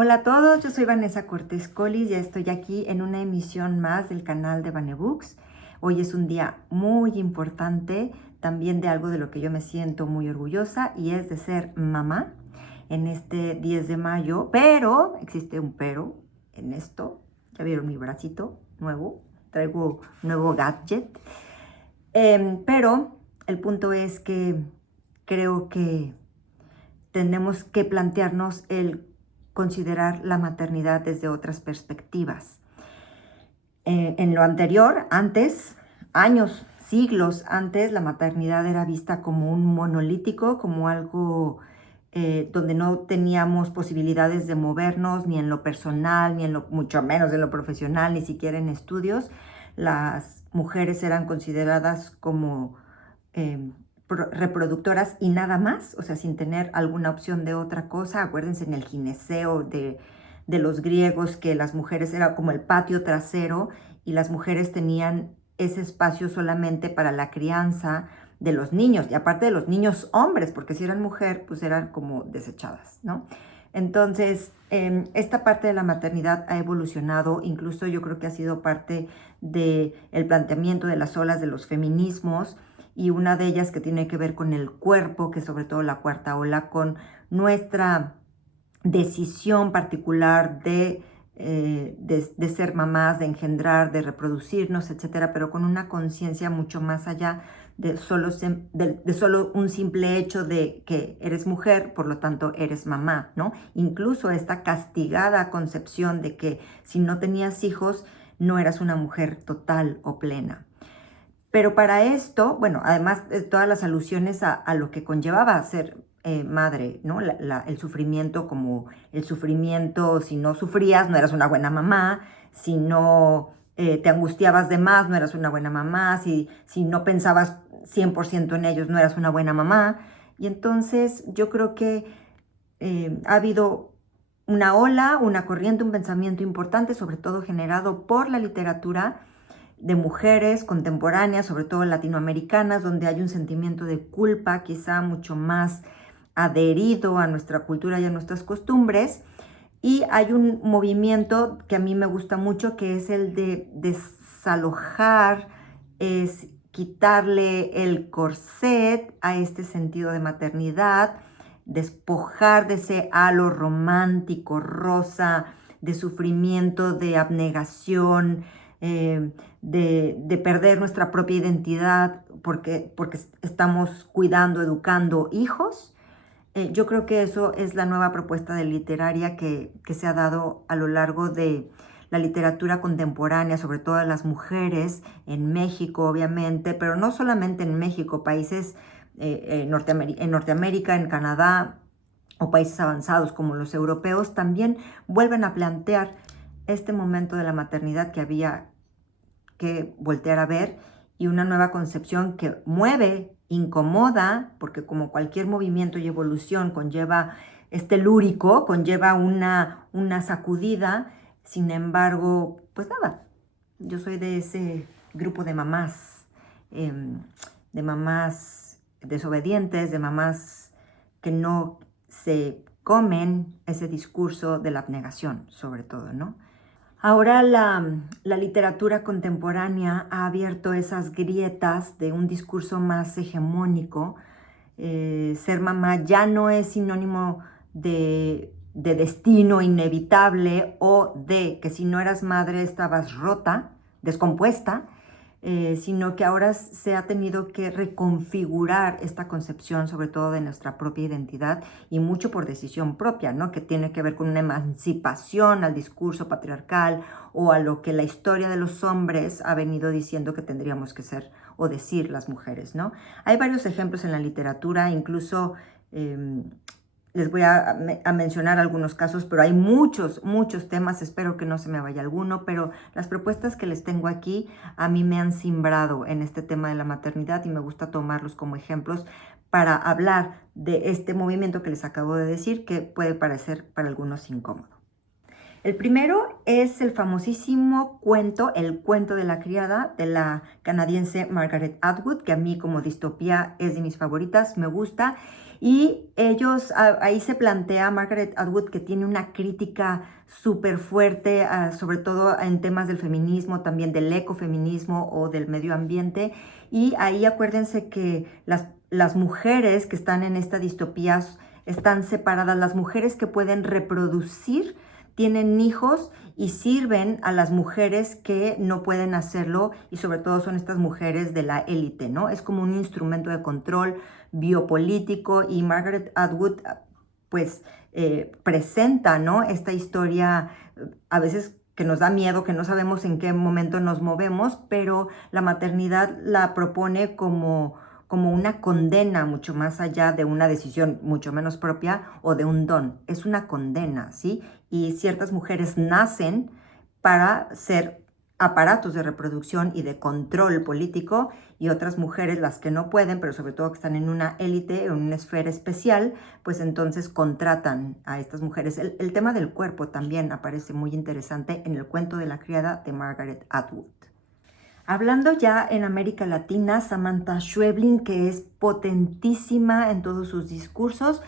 Hola a todos, yo soy Vanessa Cortés Collis, ya estoy aquí en una emisión más del canal de Vanebooks. Hoy es un día muy importante, también de algo de lo que yo me siento muy orgullosa y es de ser mamá en este 10 de mayo, pero, existe un pero en esto, ya vieron mi bracito nuevo, traigo nuevo gadget, pero el punto es que creo que tenemos que plantearnos el considerar la maternidad desde otras perspectivas. En lo anterior, antes, años, siglos antes, la maternidad era vista como un monolítico, como algo donde no teníamos posibilidades de movernos ni en lo personal, ni en lo, mucho menos en lo profesional, ni siquiera en estudios. Las mujeres eran consideradas como reproductoras y nada más, o sea, sin tener alguna opción de otra cosa. Acuérdense en el gineceo de los griegos que las mujeres era como el patio trasero y las mujeres tenían ese espacio solamente para la crianza de los niños y aparte de los niños hombres, porque si eran mujer, pues eran como desechadas, ¿no? Entonces, esta parte de la maternidad ha evolucionado, incluso yo creo que ha sido parte del planteamiento de las olas de los feminismos, y una de ellas que tiene que ver con el cuerpo, que sobre todo la cuarta ola, con nuestra decisión particular de ser mamás, de engendrar, de reproducirnos, etcétera, pero con una conciencia mucho más allá de solo un simple hecho de que eres mujer, por lo tanto eres mamá, ¿no? Incluso esta castigada concepción de que si no tenías hijos, no eras una mujer total o plena. Pero para esto, bueno, además de todas las alusiones a lo que conllevaba ser madre, ¿no? El sufrimiento como el sufrimiento, si no sufrías, no eras una buena mamá, si no te angustiabas de más, no eras una buena mamá, si no pensabas 100% en ellos, no eras una buena mamá. Y entonces yo creo que ha habido una ola, una corriente, un pensamiento importante, sobre todo generado por la literatura, de mujeres contemporáneas, sobre todo latinoamericanas, donde hay un sentimiento de culpa quizá mucho más adherido a nuestra cultura y a nuestras costumbres. Y hay un movimiento que a mí me gusta mucho, que es el de desalojar, es quitarle el corset a este sentido de maternidad, despojar de ese halo romántico, rosa, de sufrimiento, de abnegación, de perder nuestra propia identidad porque estamos cuidando, educando hijos. Yo creo que eso es la nueva propuesta de literaria que se ha dado a lo largo de la literatura contemporánea, sobre todo de las mujeres en México, obviamente, pero no solamente en México, países en Norteamérica, en Canadá o países avanzados como los europeos, también vuelven a plantear este momento de la maternidad que había que voltear a ver y una nueva concepción que mueve, incomoda, porque como cualquier movimiento y evolución conlleva lúrico, conlleva una sacudida. Sin embargo, pues nada, yo soy de ese grupo de mamás desobedientes, de mamás que no se comen ese discurso de la abnegación, sobre todo, ¿no? Ahora la literatura contemporánea ha abierto esas grietas de un discurso más hegemónico. Ser mamá ya no es sinónimo de destino inevitable o de que si no eras madre estabas rota, descompuesta, sino que ahora se ha tenido que reconfigurar esta concepción, sobre todo de nuestra propia identidad y mucho por decisión propia, ¿no? Que tiene que ver con una emancipación al discurso patriarcal o a lo que la historia de los hombres ha venido diciendo que tendríamos que ser o decir las mujeres, ¿no? Hay varios ejemplos en la literatura, incluso les voy a mencionar algunos casos, pero hay muchos temas, espero que no se me vaya alguno, pero las propuestas que les tengo aquí a mí me han simbrado en este tema de la maternidad y me gusta tomarlos como ejemplos para hablar de este movimiento que les acabo de decir, que puede parecer para algunos incómodo. El primero es el famosísimo cuento, El cuento de la criada, de la canadiense Margaret Atwood, que a mí como distopía es de mis favoritas, me gusta. Y ellos, ahí se plantea Margaret Atwood que tiene una crítica súper fuerte, sobre todo en temas del feminismo, también del ecofeminismo o del medio ambiente. Y ahí acuérdense que las mujeres que están en esta distopía están separadas. Las mujeres que pueden reproducir tienen hijos y sirven a las mujeres que no pueden hacerlo, y sobre todo son estas mujeres de la élite, ¿no? Es como un instrumento de control biopolítico, y Margaret Atwood pues presenta, ¿no?, esta historia a veces que nos da miedo, que no sabemos en qué momento nos movemos, pero la maternidad la propone como una condena mucho más allá de una decisión mucho menos propia o de un don. Es una condena, ¿sí? Y ciertas mujeres nacen para ser aparatos de reproducción y de control político, y otras mujeres, las que no pueden, pero sobre todo que están en una élite, en una esfera especial, pues entonces contratan a estas mujeres. El tema del cuerpo también aparece muy interesante en el cuento de la criada de Margaret Atwood. Hablando ya en América Latina, Samantha Schweblin, que es potentísima en todos sus discursos.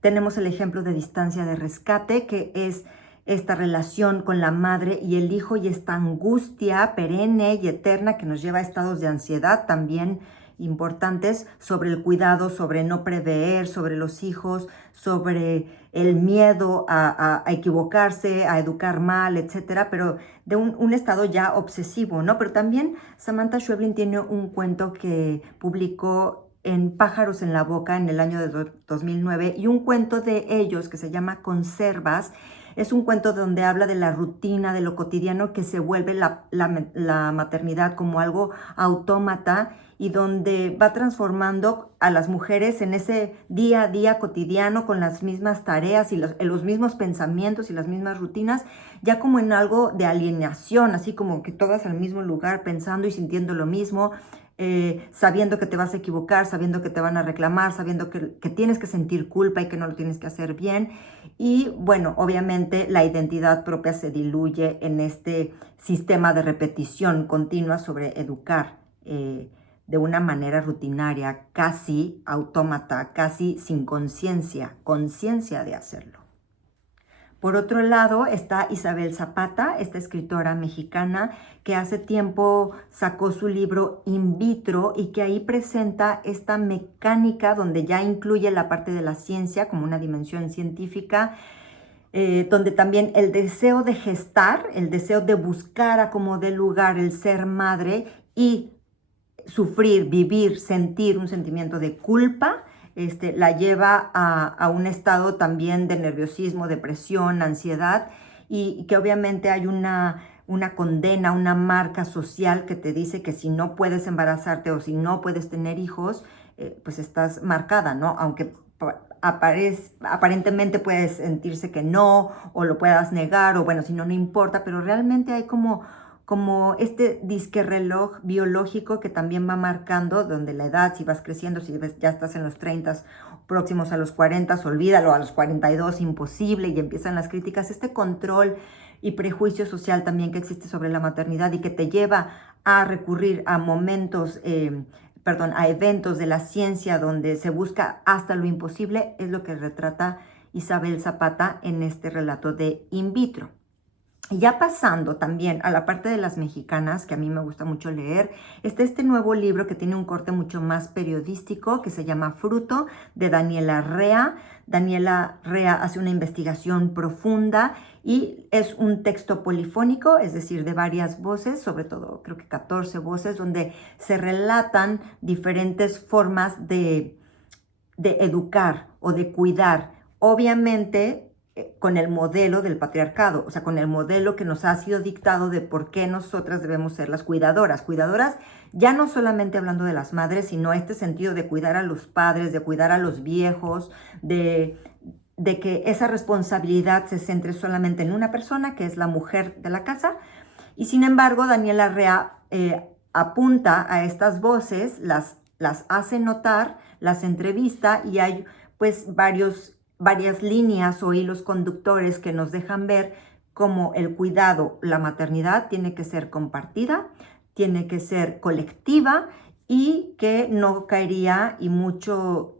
Tenemos el ejemplo de Distancia de Rescate, que es esta relación con la madre y el hijo, y esta angustia perenne y eterna que nos lleva a estados de ansiedad también importantes, sobre el cuidado, sobre no prever, sobre los hijos, sobre el miedo a equivocarse, a educar mal, etcétera, pero de un estado ya obsesivo, ¿no? Pero también Samantha Schweblin tiene un cuento que publicó en Pájaros en la Boca en el año de 2009, y un cuento de ellos que se llama Conservas. Es un cuento donde habla de la rutina, de lo cotidiano, que se vuelve la maternidad como algo autómata, y donde va transformando a las mujeres en ese día a día cotidiano, con las mismas tareas y los mismos pensamientos y las mismas rutinas, ya como en algo de alienación, así como que todas al mismo lugar pensando y sintiendo lo mismo, sabiendo que te vas a equivocar, sabiendo que te van a reclamar, sabiendo que tienes que sentir culpa y que no lo tienes que hacer bien. Y bueno, obviamente la identidad propia se diluye en este sistema de repetición continua sobre educar de una manera rutinaria, casi autómata, casi sin conciencia de hacerlo. Por otro lado está Isabel Zapata, esta escritora mexicana que hace tiempo sacó su libro In Vitro, y que ahí presenta esta mecánica donde ya incluye la parte de la ciencia como una dimensión científica, donde también el deseo de gestar, el deseo de buscar a como dé lugar el ser madre y sufrir, vivir, sentir un sentimiento de culpa, la lleva a un estado también de nerviosismo, depresión, ansiedad, y que obviamente hay una condena, una marca social que te dice que si no puedes embarazarte o si no puedes tener hijos, pues estás marcada, ¿no? Aunque aparentemente puedes sentirse que no, o lo puedas negar, o bueno, si no, no importa, pero realmente hay como este disque reloj biológico que también va marcando donde la edad, si vas creciendo, si ya estás en los 30, próximos a los 40, olvídalo, a los 42, imposible, y empiezan las críticas, este control y prejuicio social también que existe sobre la maternidad, y que te lleva a recurrir a a eventos de la ciencia donde se busca hasta lo imposible, es lo que retrata Isabel Zapata en este relato de In Vitro. Y ya pasando también a la parte de las mexicanas, que a mí me gusta mucho leer, está este nuevo libro que tiene un corte mucho más periodístico, que se llama Fruto, de Daniela Rea. Daniela Rea hace una investigación profunda y es un texto polifónico, es decir, de varias voces, sobre todo creo que 14 voces, donde se relatan diferentes formas de educar o de cuidar. Obviamente, con el modelo del patriarcado, o sea, con el modelo que nos ha sido dictado de por qué nosotras debemos ser las cuidadoras. Cuidadoras, ya no solamente hablando de las madres, sino este sentido de cuidar a los padres, de cuidar a los viejos, de que esa responsabilidad se centre solamente en una persona, que es la mujer de la casa. Y sin embargo, Daniela Rea apunta a estas voces, las hace notar, las entrevista, y hay pues varias líneas o hilos conductores que nos dejan ver cómo el cuidado, la maternidad tiene que ser compartida, tiene que ser colectiva, y que no caería, y mucho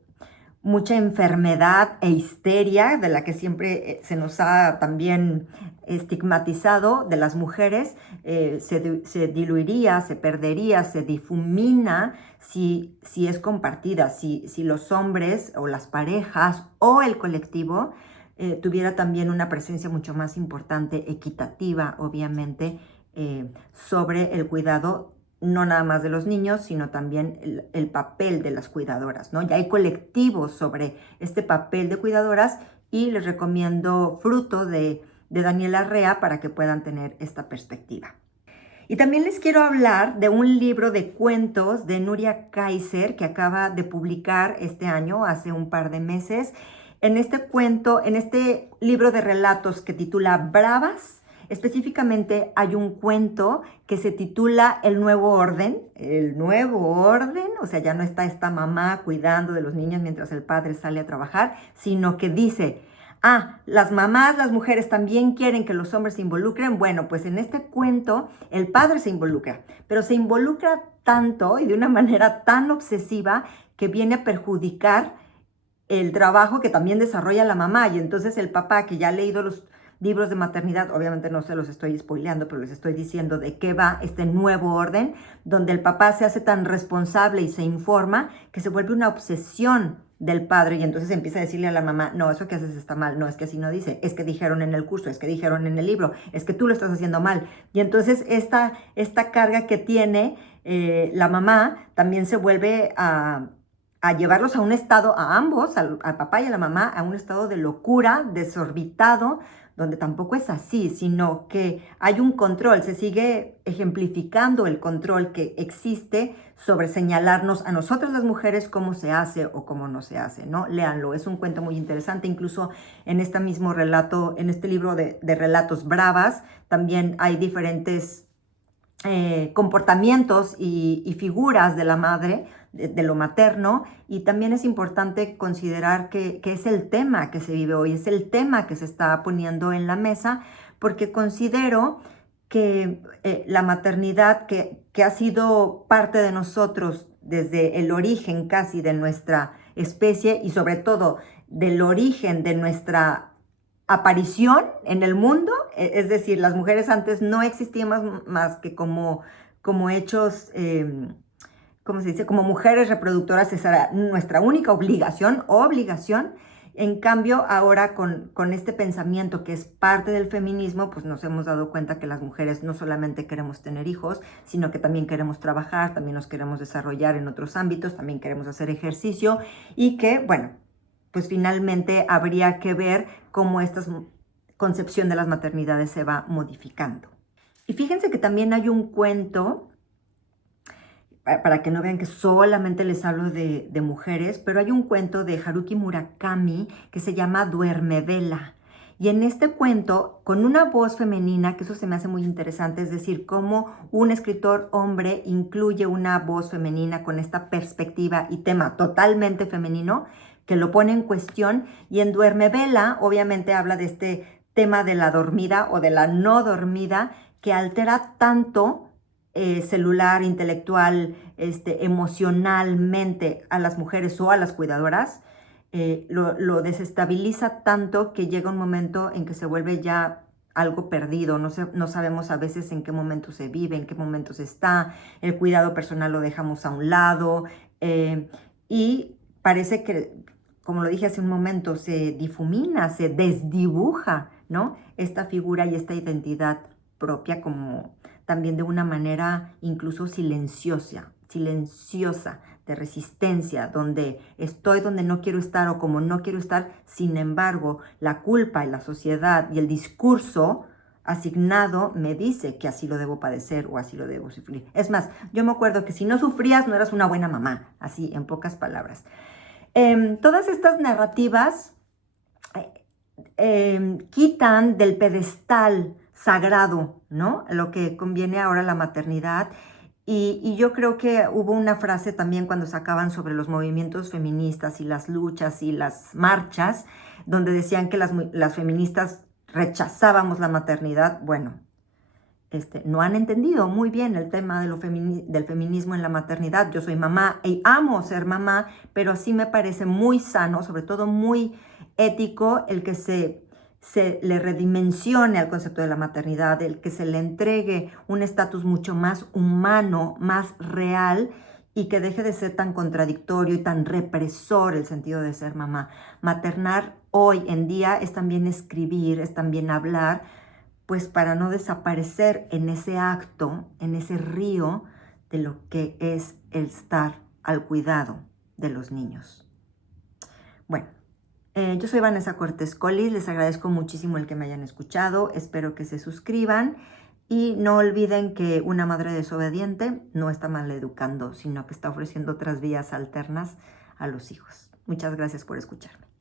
mucha enfermedad e histeria, de la que siempre se nos ha también estigmatizado de las mujeres, se diluiría, se perdería, se difumina si es compartida, si los hombres o las parejas o el colectivo tuviera también una presencia mucho más importante, equitativa, obviamente, sobre el cuidado, no nada más de los niños, sino también el papel de las cuidadoras, ¿no? Ya hay colectivos sobre este papel de cuidadoras y les recomiendo Fruto de Daniela Rea para que puedan tener esta perspectiva. Y también les quiero hablar de un libro de cuentos de Nuria Kaiser que acaba de publicar este año, hace un par de meses. En este libro de relatos que titula Bravas, específicamente hay un cuento que se titula El Nuevo Orden. El Nuevo Orden, o sea, ya no está esta mamá cuidando de los niños mientras el padre sale a trabajar, sino que dice, las mamás, las mujeres también quieren que los hombres se involucren. Bueno, pues en este cuento el padre se involucra, pero se involucra tanto y de una manera tan obsesiva que viene a perjudicar el trabajo que también desarrolla la mamá. Y entonces el papá, que ya ha leído los libros de maternidad, obviamente no se los estoy spoileando, pero les estoy diciendo de qué va este nuevo orden, donde el papá se hace tan responsable y se informa que se vuelve una obsesión del padre y entonces empieza a decirle a la mamá, no, eso que haces está mal, no, es que así no dice, es que dijeron en el curso, es que dijeron en el libro, es que tú lo estás haciendo mal. Y entonces esta carga que tiene la mamá también se vuelve a llevarlos a un estado, a ambos, al papá y a la mamá, a un estado de locura, desorbitado, donde tampoco es así, sino que hay un control, se sigue ejemplificando el control que existe sobre señalarnos a nosotras las mujeres cómo se hace o cómo no se hace, ¿no? Léanlo, es un cuento muy interesante, incluso en este mismo relato, en este libro de relatos Bravas, también hay diferentes comportamientos y figuras de la madre, de lo materno, y también es importante considerar que es el tema que se vive hoy, es el tema que se está poniendo en la mesa, porque considero que la maternidad que ha sido parte de nosotros desde el origen casi de nuestra especie y sobre todo del origen de nuestra aparición en el mundo, es decir, las mujeres antes no existíamos más que como hechos, ¿cómo se dice? Como mujeres reproductoras, esa era nuestra única obligación. En cambio, ahora con este pensamiento que es parte del feminismo, pues nos hemos dado cuenta que las mujeres no solamente queremos tener hijos, sino que también queremos trabajar, también nos queremos desarrollar en otros ámbitos, también queremos hacer ejercicio y que, bueno, pues finalmente habría que ver cómo esta concepción de las maternidades se va modificando. Y fíjense que también hay un cuento, para que no vean que solamente les hablo de mujeres, pero hay un cuento de Haruki Murakami que se llama Duerme Vela. Y en este cuento, con una voz femenina, que eso se me hace muy interesante, es decir, cómo un escritor hombre incluye una voz femenina con esta perspectiva y tema totalmente femenino, que lo pone en cuestión, y en Duerme Vela obviamente habla de este tema de la dormida o de la no dormida que altera tanto celular, intelectual, emocionalmente a las mujeres o a las cuidadoras, lo desestabiliza tanto que llega un momento en que se vuelve ya algo perdido, no sabemos a veces en qué momento se vive, en qué momento se está, el cuidado personal lo dejamos a un lado y parece que, como lo dije hace un momento, se difumina, se desdibuja, ¿no? Esta figura y esta identidad propia como también de una manera incluso silenciosa, de resistencia, donde estoy donde no quiero estar o como no quiero estar. Sin embargo, la culpa y la sociedad y el discurso asignado me dice que así lo debo padecer o así lo debo sufrir. Es más, yo me acuerdo que si no sufrías no eras una buena mamá, así en pocas palabras. Todas estas narrativas quitan del pedestal sagrado, ¿no? Lo que conviene ahora la maternidad. Y yo creo que hubo una frase también cuando sacaban sobre los movimientos feministas y las luchas y las marchas, donde decían que las feministas rechazábamos la maternidad. Bueno, no han entendido muy bien el tema del feminismo en la maternidad. Yo soy mamá y amo ser mamá, pero sí me parece muy sano, sobre todo muy ético, el que se le redimensione al concepto de la maternidad, el que se le entregue un estatus mucho más humano, más real, y que deje de ser tan contradictorio y tan represor el sentido de ser mamá. Maternar hoy en día es también escribir, es también hablar, pues para no desaparecer en ese acto, en ese río de lo que es el estar al cuidado de los niños. Bueno, yo soy Vanessa Cortés Collis, les agradezco muchísimo el que me hayan escuchado, espero que se suscriban y no olviden que una madre desobediente no está mal educando, sino que está ofreciendo otras vías alternas a los hijos. Muchas gracias por escucharme.